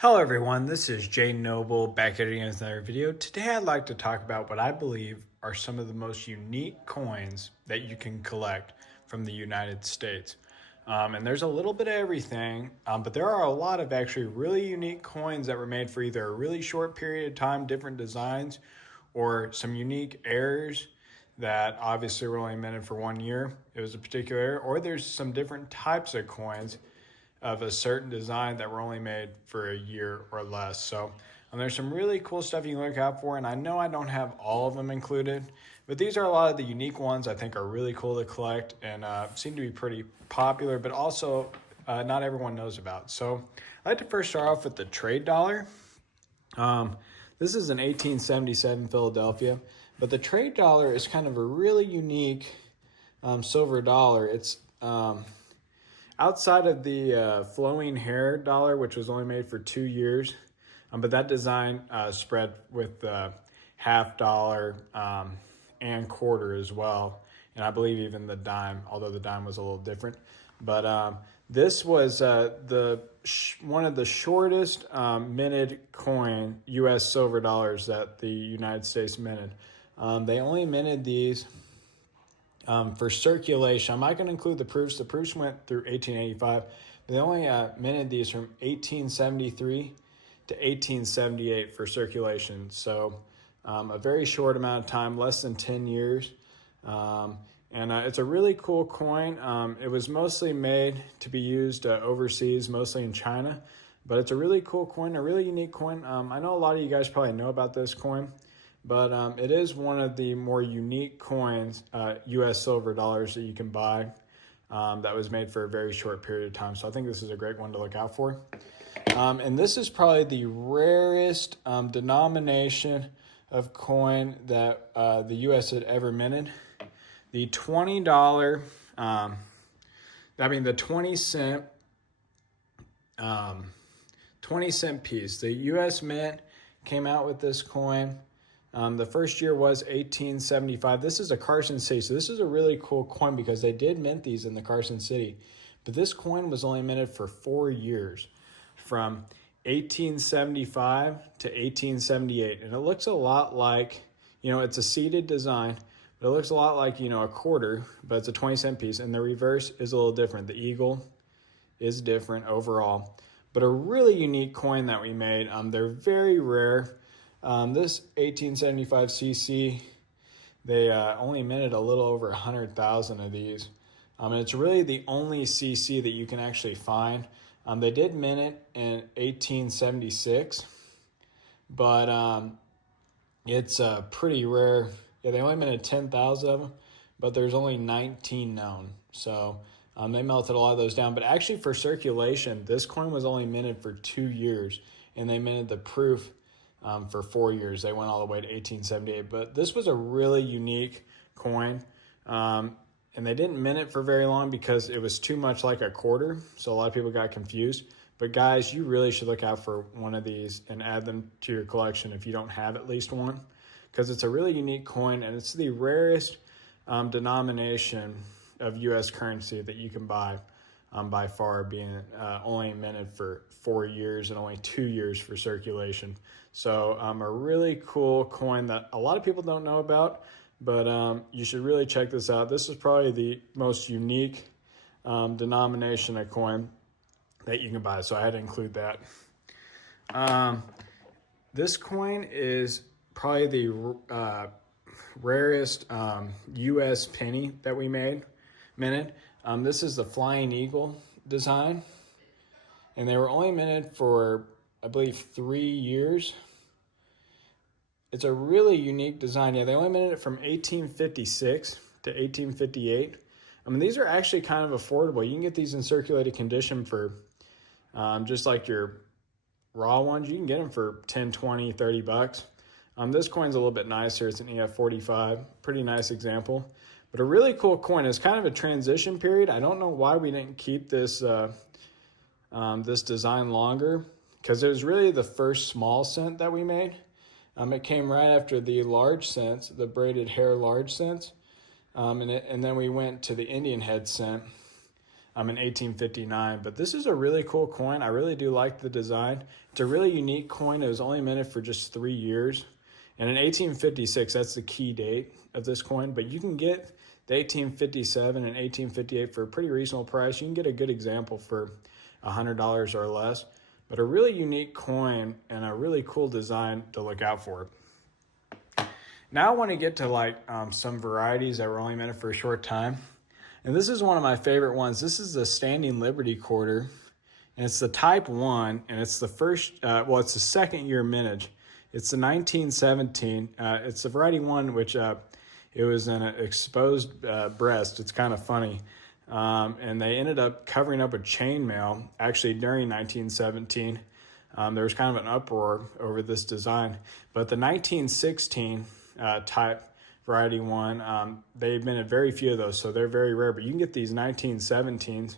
Hello everyone, this is Jay Noble back at it again with another video. Today I'd like to talk about what I believe are some of the most unique coins that you can collect from the United States. And there's a little bit of everything, but there are a lot of actually really unique coins that were made for either a really short period of time, different designs, or some unique errors that obviously were only minted for 1 year. It was a particular error, or there's some different types of coins of a certain design that were only made for a year or less. So there's some really cool stuff you can look out for, and I know I don't have all of them included, but these are a lot of the unique ones I think are really cool to collect and seem to be pretty popular, but also not everyone knows about. So I'd like to first start off with the trade dollar. This is an 1877 Philadelphia, but the trade dollar is kind of a really unique silver dollar. It's outside of the flowing hair dollar, which was only made for 2 years, but that design spread with half dollar and quarter as well, and I believe even the dime, although the dime was a little different. But this was one of the shortest minted coin U.S. silver dollars that the United States minted. They only minted these for circulation. I'm not going to include the proofs. The proofs went through 1885. But they only minted these from 1873 to 1878 for circulation. So a very short amount of time, less than 10 years. And it's a really cool coin. It was mostly made to be used overseas, mostly in China. But it's a really cool coin, a really unique coin. I know a lot of you guys probably know about this coin, but it is one of the more unique coins, U.S. silver dollars that you can buy that was made for a very short period of time. So I think this is a great one to look out for. And this is probably the rarest denomination of coin that the U.S. had ever minted. The $20, the 20 cent, 20 cent piece. The U.S. Mint came out with this coin. The first year was 1875. This is a Carson City. So this is a really cool coin because they did mint these in the Carson City. But this coin was only minted for 4 years, from 1875 to 1878. And it looks a lot like, it's a seated design, but it looks a lot like, a quarter, but it's a 20 cent piece. And the reverse is a little different. The eagle is different overall. But a really unique coin that we made. They're very rare. This 1875 CC, they only minted a little over 100,000 of these. And it's really the only CC that you can actually find. They did mint it in 1876, but it's pretty rare. Yeah, they only minted 10,000 of them, but there's only 19 known. So they melted a lot of those down. But actually for circulation, this coin was only minted for 2 years, and they minted the proof for 4 years. They went all the way to 1878. But this was a really unique coin. And they didn't mint it for very long because it was too much like a quarter. So a lot of people got confused. But guys, you really should look out for one of these and add them to your collection if you don't have at least one, because it's a really unique coin and it's the rarest denomination of U.S. currency that you can buy by far, being only minted for 4 years and only 2 years for circulation. So a really cool coin that a lot of people don't know about, but you should really check this out. This is probably the most unique denomination of coin that you can buy, so I had to include that. This coin is probably the rarest U.S. penny that we minted. This is the Flying Eagle design, and they were only minted for, I believe, 3 years. It's a really unique design. Yeah, they only minted it from 1856 to 1858. These are actually kind of affordable. You can get these in circulated condition for just like your raw ones. You can get them for 10, 20, 30 bucks. This coin's a little bit nicer. It's an EF45, pretty nice example. But a really cool coin. It's kind of a transition period. I don't know why we didn't keep this this design longer, because it was really the first small cent that we made. It came right after the large cents, the braided hair large cents, and then we went to the Indian head cent. in 1859. But this is a really cool coin. I really do like the design. It's a really unique coin. It was only minted for just 3 years. And in 1856, that's the key date of this coin. But you can get the 1857 and 1858 for a pretty reasonable price. You can get a good example for $100 or less. But a really unique coin and a really cool design to look out for. Now I want to get to like some varieties that were only minted for a short time. And this is one of my favorite ones. This is the Standing Liberty Quarter. And it's the Type 1. And it's the first, it's the second year mintage. It's the 1917. It's the variety 1, which it was an exposed breast. It's kind of funny. And they ended up covering up with chainmail. Actually, during 1917, there was kind of an uproar over this design. But the 1916 type variety 1, they've minted very few of those, so they're very rare. But you can get these 1917s.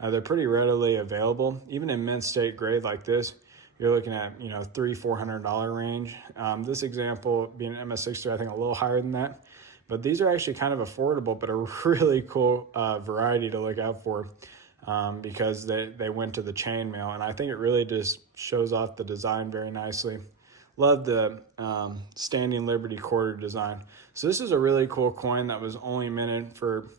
They're pretty readily available. Even in mint state grade like this, you're looking at $300-400 range. This example being MS63, I think a little higher than that. But these are actually kind of affordable, but a really cool variety to look out for because they went to the chainmail. And I think it really just shows off the design very nicely. Love the Standing Liberty Quarter design. So this is a really cool coin that was only minted for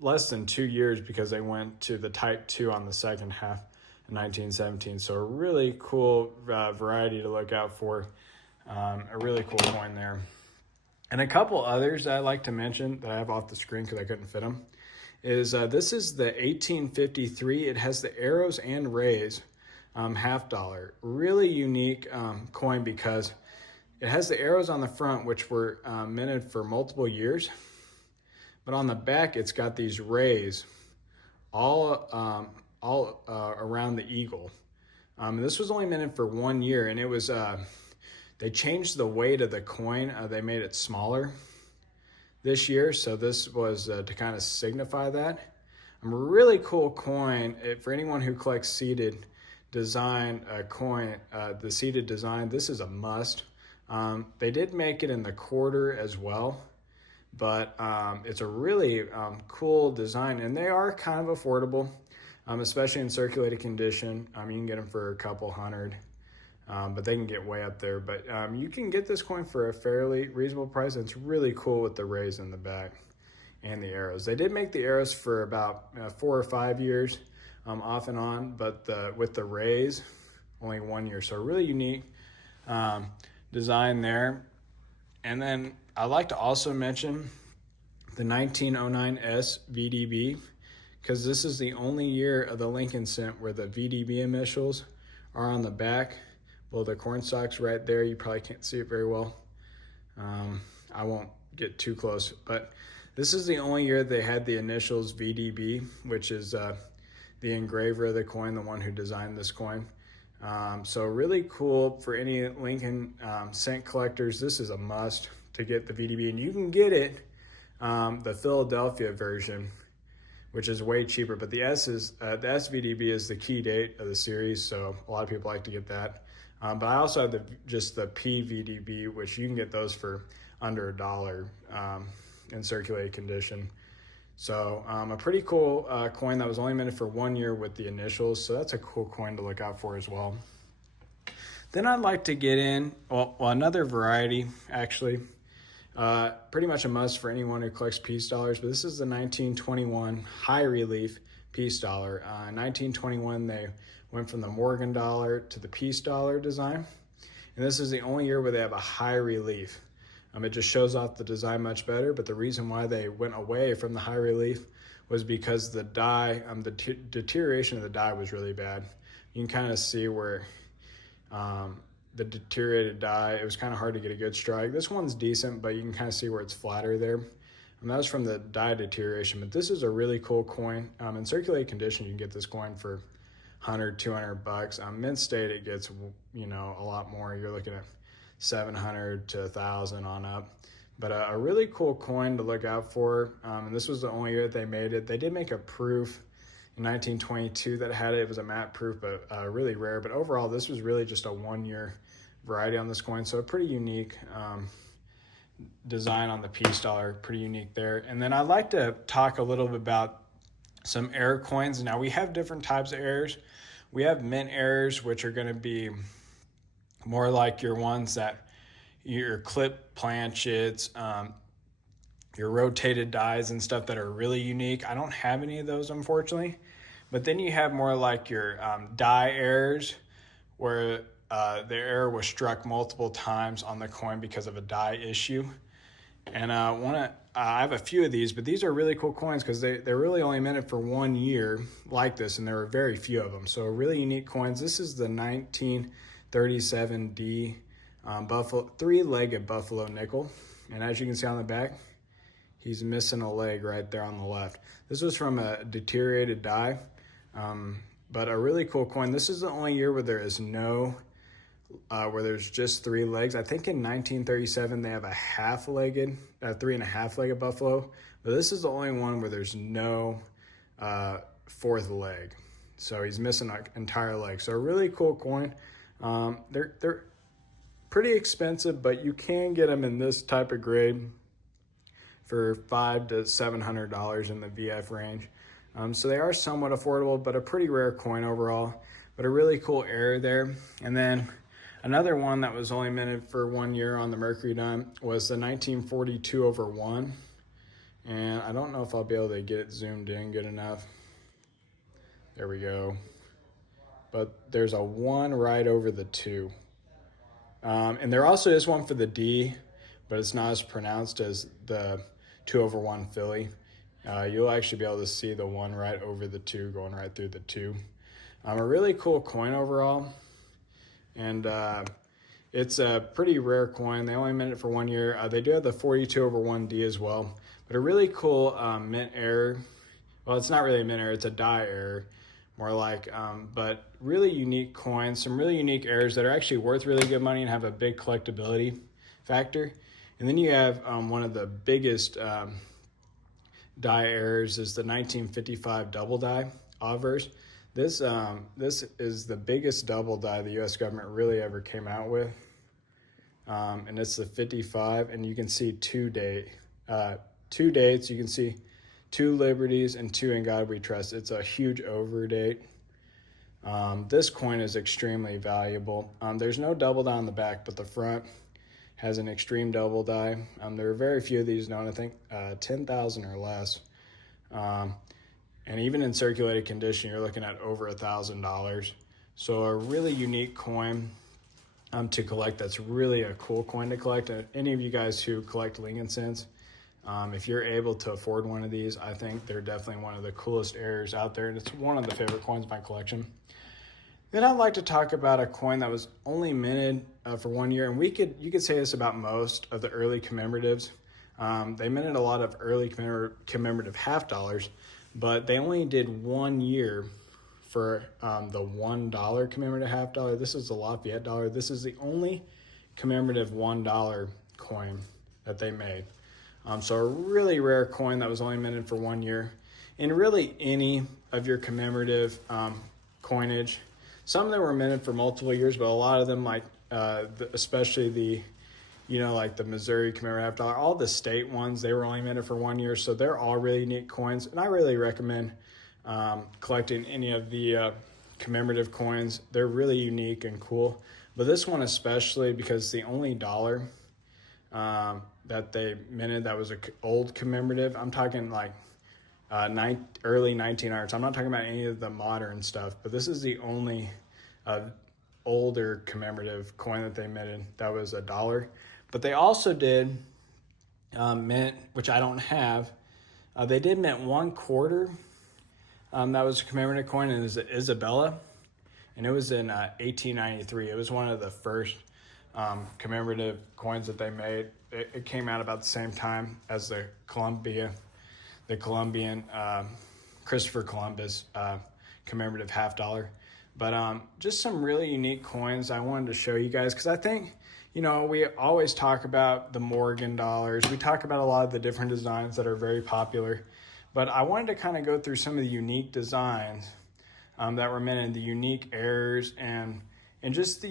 less than 2 years because they went to the Type 2 on the second half in 1917. So a really cool variety to look out for. A really cool coin there. And a couple others that I like to mention that I have off the screen because I couldn't fit them is this is the 1853. It has the arrows and rays $1/2. Really unique coin because it has the arrows on the front, which were minted for multiple years. But on the back, it's got these rays all around the eagle. And this was only minted for 1 year, and it was... They changed the weight of the coin. They made it smaller this year, so this was to kind of signify that. A really cool coin for anyone who collects seated design coin. The seated design, this is a must. They did make it in the quarter as well, but it's a really cool design, and they are kind of affordable, especially in circulated condition. You can get them for a couple hundred. But they can get way up there. But you can get this coin for a fairly reasonable price. And it's really cool with the rays in the back and the arrows. They did make the arrows for about 4 or 5 years off and on, but with the rays, only 1 year. So a really unique design there. And then I'd like to also mention the 1909 S VDB, because this is the only year of the Lincoln cent where the VDB initials are on the back. Well, the corn stalks right there, you probably can't see it very well. I won't get too close, but this is the only year they had the initials VDB, which is the engraver of the coin, the one who designed this coin. So really cool for any Lincoln cent collectors. This is a must to get the VDB, and you can get it, the Philadelphia version, which is way cheaper, but the SVDB is the key date of the series, so a lot of people like to get that. But I also have just the PVDB, which you can get those for under $1 in circulated condition. So a pretty cool coin that was only minted for 1 year with the initials. So that's a cool coin to look out for as well. Then I'd like to get in, another variety, actually. Pretty much a must for anyone who collects peace dollars. But this is the 1921 high relief peace dollar. In 1921, they went from the Morgan dollar to the peace dollar design. And this is the only year where they have a high relief. It just shows off the design much better, but the reason why they went away from the high relief was because the die, the deterioration of the die was really bad. You can kind of see where the deteriorated die, it was kind of hard to get a good strike. This one's decent, but you can kind of see where it's flatter there. And that was from the die deterioration, but this is a really cool coin. In circulated condition, you can get this coin for $100-200. Mint state, it gets, a lot more. You're looking at $700 to $1,000 on up. But a really cool coin to look out for. And this was the only year that they made it. They did make a proof in 1922 that had it. It was a matte proof, but really rare. But overall, this was really just a 1 year variety on this coin. So a pretty unique design on the peace dollar, pretty unique there. And then I'd like to talk a little bit about some error coins. Now we have different types of errors. We have mint errors, which are going to be more like your ones that your clip planchets, your rotated dies and stuff that are really unique. I don't have any of those, unfortunately. But then you have more like your die errors, where the error was struck multiple times on the coin because of a die issue. And I have a few of these, but these are really cool coins because they're really only minted for 1 year like this, and there are very few of them. So really unique coins. This is the 1937D Buffalo, 3-legged Buffalo nickel. And as you can see on the back, he's missing a leg right there on the left. This was from a deteriorated die, but a really cool coin. This is the only year where there is no where there's just 3 legs. I think in 1937 they have a 3.5-legged buffalo, but this is the only one where there's no 4th leg. So he's missing an entire leg. So a really cool coin. They're pretty expensive, but you can get them in this type of grade for $500 to $700 in the VF range. So they are somewhat affordable, but a pretty rare coin overall, but a really cool error there. And then another one that was only minted for 1 year on the Mercury dime was the 1942/1. And I don't know if I'll be able to get it zoomed in good enough. There we go. But there's a 1 right over the 2. And there also is one for the D, but it's not as pronounced as the 2/1 Philly. You'll actually be able to see the 1 right over the 2 going right through the 2. A really cool coin overall. And it's a pretty rare coin. They only mint it for 1 year. They do have the 42/1D as well. But a really cool mint error. Well, it's not really a mint error. It's a die error, more like. But really unique coins. Some really unique errors that are actually worth really good money and have a big collectability factor. And then you have one of the biggest die errors is the 1955 double die obverse. This is the biggest double die the U.S. government really ever came out with, and it's the 55. And you can see two dates. You can see 2 liberties and 2 in God we trust. It's a huge overdate. This coin is extremely valuable. There's no double die on the back, but the front has an extreme double die. There are very few of these known. I think 10,000 or less. And even in circulated condition, you're looking at over $1,000. So a really unique coin to collect. That's really a cool coin to collect. Any of you guys who collect Lincoln cents, if you're able to afford one of these, I think they're definitely one of the coolest errors out there. And it's one of the favorite coins in my collection. Then I'd like to talk about a coin that was only minted for 1 year. And you could say this about most of the early commemoratives. They minted a lot of early commemorative half dollars, but they only did 1 year for the $1 commemorative half dollar. This is the Lafayette Dollar. This is the only commemorative $1 coin that they made. So a really rare coin that was only minted for 1 year. And really any of your commemorative coinage, some of them were minted for multiple years, but a lot of them, like especially the like the Missouri commemorative half dollar, all the state ones, they were only minted for 1 year. So they're all really unique coins. And I really recommend collecting any of the commemorative coins. They're really unique and cool. But this one especially, because it's the only dollar that they minted that was an old commemorative. I'm talking like early 1900s. I'm not talking about any of the modern stuff, but this is the only older commemorative coin that they minted that was $1. But they also did mint, which I don't have. They did mint 1 quarter. That was a commemorative coin, and it was Isabella, and it was in 1893. It was one of the first commemorative coins that they made. It came out about the same time as the Colombian Christopher Columbus commemorative half dollar. But just some really unique coins I wanted to show you guys, because I think, we always talk about the Morgan dollars. We talk about a lot of the different designs that are very popular. But I wanted to kind of go through some of the unique designs that were minted, the unique errors, and just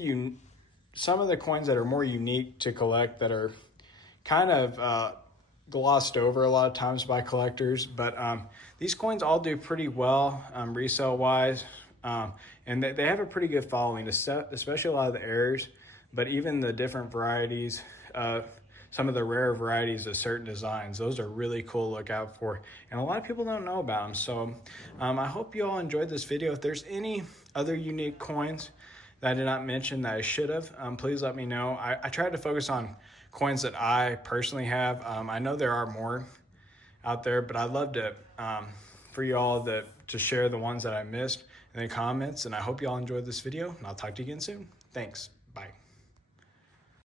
some of the coins that are more unique to collect, that are kind of glossed over a lot of times by collectors, but these coins all do pretty well resale wise, and they have a pretty good following, especially a lot of the errors, but even the different varieties, some of the rare varieties of certain designs, those are really cool to look out for, and a lot of people don't know about them. So I hope you all enjoyed this video. If there's any other unique coins that I did not mention that I should have, please let me know. I tried to focus on coins that I personally have. I know there are more out there, but I'd love to for you all to share the ones that I missed in the comments. And I hope you all enjoyed this video, and I'll talk to you again soon. Thanks. Bye.